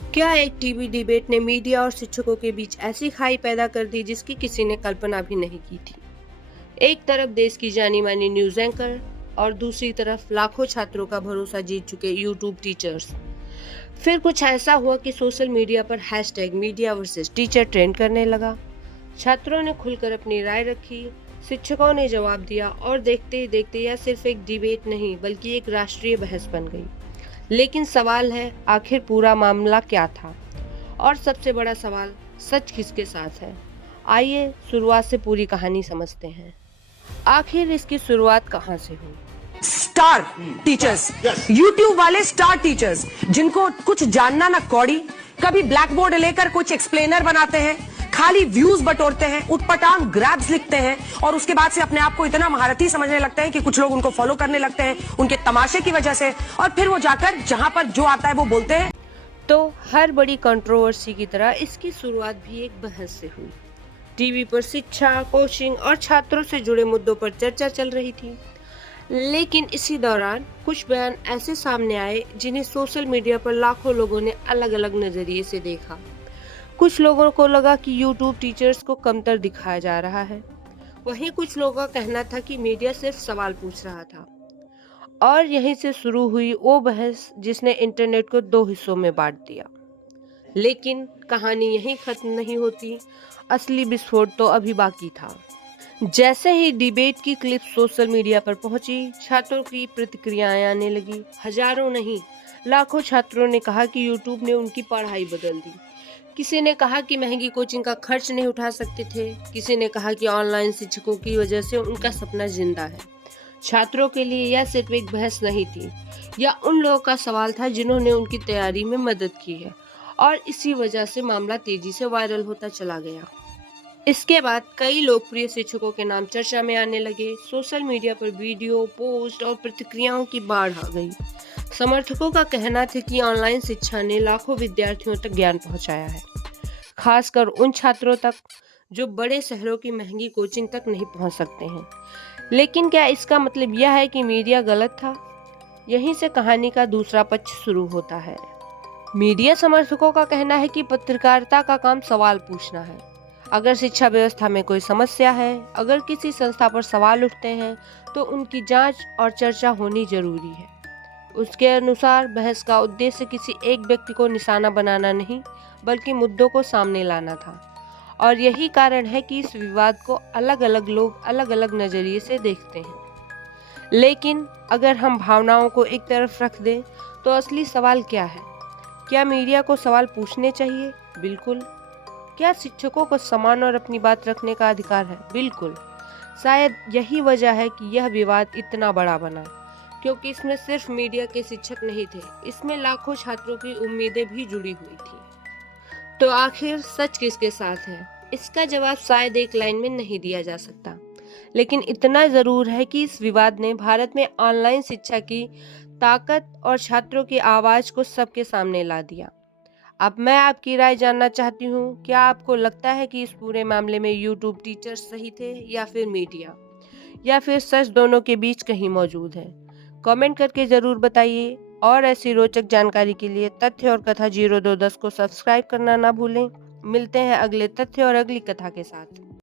क्या एक TV debate ने मीडिया और शिक्षकों के बीच ऐसी खाई पैदा कर दी जिसकी किसी ने कल्पना भी नहीं की थी। एक तरफ देश की जानी मानी न्यूज एंकर और दूसरी तरफ लाखों छात्रों का भरोसा जीत चुके यूट्यूब टीचर्स। फिर कुछ ऐसा हुआ कि सोशल मीडिया पर hashtag media versus teacher trend करने लगा। छात्रों ने खुलकर अपनी राय रखी, शिक्षकों ने जवाब दिया और देखते ही देखते यह सिर्फ एक डिबेट नहीं बल्कि एक राष्ट्रीय बहस बन गई। लेकिन सवाल है, आखिर पूरा मामला क्या था? और सबसे बड़ा सवाल, सच किसके साथ है? आइए शुरुआत से पूरी कहानी समझते हैं। आखिर इसकी शुरुआत कहां से हुई? स्टार टीचर्स, यूट्यूब वाले स्टार टीचर्स जिनको कुछ जानना ना कौड़ी, कभी ब्लैक बोर्ड लेकर कुछ एक्सप्लेनर बनाते हैं, खाली व्यूज बटोरते हैं, उटपटांग ग्रैब्स लिखते हैं और उसके बाद से अपने आप को इतना महारथी समझने लगते हैं कि कुछ लोग उनको फॉलो करने लगते हैं उनके तमाशे की वजह से, और फिर वो जाकर जहां पर जो आता है वो बोलते हैं। तो हर बड़ी कंट्रोवर्सी की तरह इसकी शुरुआत भी एक बहस से हुई। टीवी पर शिक्षा, कोचिंग और छात्रों से जुड़े मुद्दों पर चर्चा चल रही थी। लेकिन इसी दौरान कुछ बयान ऐसे सामने आए जिन्हें सोशल मीडिया पर लाखों लोगों ने अलग अलग नजरिए से देखा। कुछ लोगों को लगा कि यूट्यूब टीचर्स को कमतर दिखाया जा रहा है, वहीं कुछ लोगों का कहना था कि मीडिया सिर्फ सवाल पूछ रहा था। और यहीं से शुरू हुई वो बहस जिसने इंटरनेट को दो हिस्सों में बांट दिया। लेकिन कहानी यहीं खत्म नहीं होती, असली विस्फोट तो अभी बाकी था। जैसे ही डिबेट की क्लिप सोशल मीडिया पर पहुंची, छात्रों की प्रतिक्रियाएं आने लगी। हजारों नहीं, लाखों छात्रों ने कहा कि यूट्यूब ने उनकी पढ़ाई बदल दी। किसी ने कहा कि महंगी कोचिंग का खर्च नहीं उठा सकते थे, किसी ने कहा कि ऑनलाइन शिक्षकों की वजह से उनका सपना जिंदा है। छात्रों के लिए यह सिर्फ एक बहस नहीं थी, यह उन लोगों का सवाल था जिन्होंने उनकी तैयारी में मदद की है, और इसी वजह से मामला तेजी से वायरल होता चला गया। इसके बाद कई लोकप्रिय शिक्षकों के नाम चर्चा में आने लगे। सोशल मीडिया पर वीडियो, पोस्ट और प्रतिक्रियाओं की बाढ़ आ गई। समर्थकों का कहना था कि ऑनलाइन शिक्षा ने लाखों विद्यार्थियों तक ज्ञान पहुंचाया है, खासकर उन छात्रों तक जो बड़े शहरों की महंगी कोचिंग तक नहीं पहुंच सकते हैं। लेकिन क्या इसका मतलब यह है कि मीडिया गलत था? यहीं से कहानी का दूसरा पक्ष शुरू होता है। मीडिया समर्थकों का कहना है कि पत्रकारिता का काम सवाल पूछना है। अगर शिक्षा व्यवस्था में कोई समस्या है, अगर किसी संस्था पर सवाल उठते हैं, तो उनकी जांच और चर्चा होनी जरूरी है। उसके अनुसार बहस का उद्देश्य किसी एक व्यक्ति को निशाना बनाना नहीं, बल्कि मुद्दों को सामने लाना था। और यही कारण है कि इस विवाद को अलग अलग लोग अलग अलग नजरिए से देखते हैं। लेकिन अगर हम भावनाओं को एक तरफ रख दें, तो असली सवाल क्या है? क्या मीडिया को सवाल पूछने चाहिए? बिल्कुल। क्या शिक्षकों को समान और अपनी बात रखने का अधिकार है? बिल्कुल। शायद यही वजह है कि यह विवाद इतना बड़ा बना, क्योंकि इसमें सिर्फ मीडिया के शिक्षक नहीं थे, इसमें लाखों छात्रों की उम्मीदें भी जुड़ी हुई थी। तो आखिर सच किसके साथ है? इसका जवाब शायद एक लाइन में नहीं दिया जा सकता, लेकिन इतना जरूर है कि इस विवाद ने भारत में ऑनलाइन शिक्षा की ताकत और छात्रों की आवाज को सबके सामने ला दिया। अब मैं आपकी राय जानना चाहती हूँ, क्या आपको लगता है कि इस पूरे मामले में यूट्यूब टीचर्स सही थे या फिर मीडिया, या फिर सच दोनों के बीच कहीं मौजूद है? कमेंट करके जरूर बताइए। और ऐसी रोचक जानकारी के लिए तथ्य और कथा 0210 को सब्सक्राइब करना ना भूलें। मिलते हैं अगले तथ्य और अगली कथा के साथ।